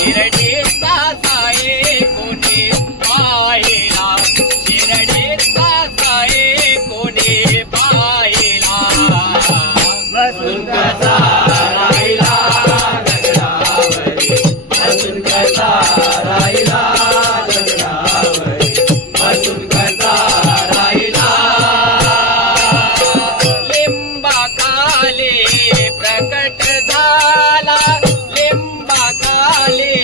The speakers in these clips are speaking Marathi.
शिर्डीचा साई कोणी पाहिला शिर्डीचा साई कोणी पाहिला बसून कसा राहिला दगडावरी बसून कसा राहिला दगडावरी बसून कसा राहिला लिंबाखाली प्रकट झाला लिंबाखाली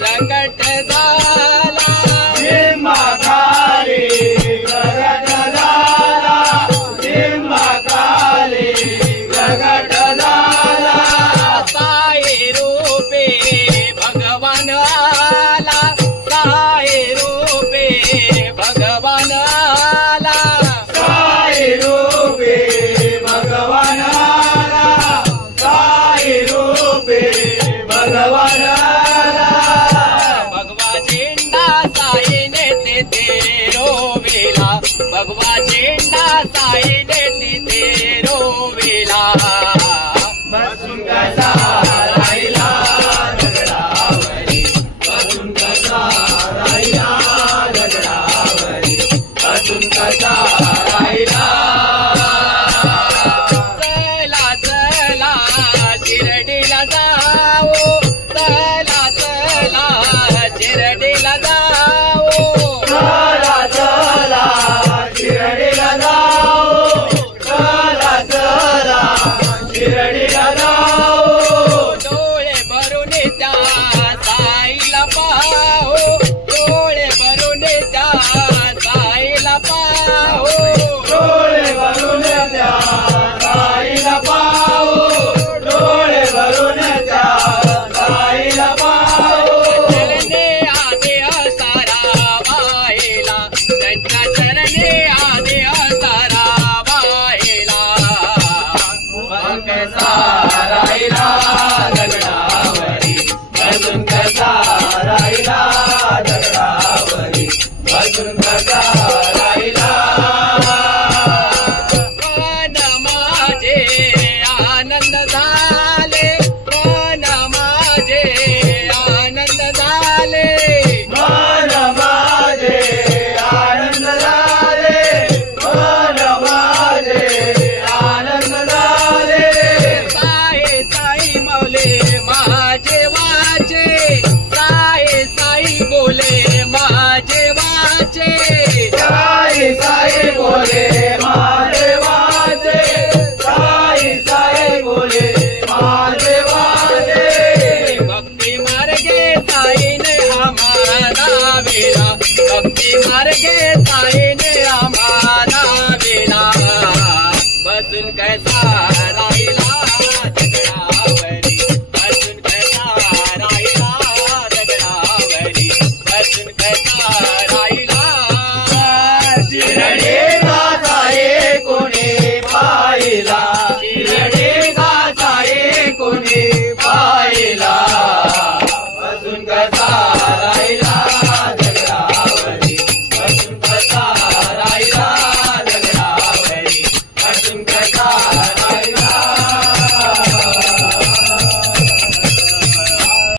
प्रकट झाला लिंबाखाली प्रकट झाला लिंबाखाली प्रकट झाला साई रूपे भगवान आला साई रूपे भगवान आला साई रूपे भगवान आला साई रूपे भगवान आला भगवा झेंडा साईने तिथे रोविला भगवा झेंडा साईने तिथे रोविला बसून कसा राहिला दगडावरी बसून कसा राहिला दगडावरी बसून कसा राहिला चला चला शिर्डीला जाओ चला चला शिर्डीला जाओ चला चला शिर्डीला जाओ चला चला शिर्डीला जाओ डोळे भरून त्या साईला पाहो डोळे भरून त्या साईला पाहो डोळे भरून त्या साईला पाहो डोळे भरून त्या साईला पाहो चरणे आदे सारा वाहिला त्यांच्या चरणे आदे सारा वाहिला बसून कसा राहिला दगडावरी बसून कसा राहिला दगडावरी बसून कसा राहिला मन माझे आनंद झाले मन माझे आनंद झाले मन माझे आनंद झाले मन माझे आनंद झाले साई साई मौले माझे वाचे साई साई बोले माझे वाचे साई साई बोले माझे वाचे साई साई बोले माझे वाचे भक्ती मार्गे साईने आम्हाला वेला भक्ती मार्गे साई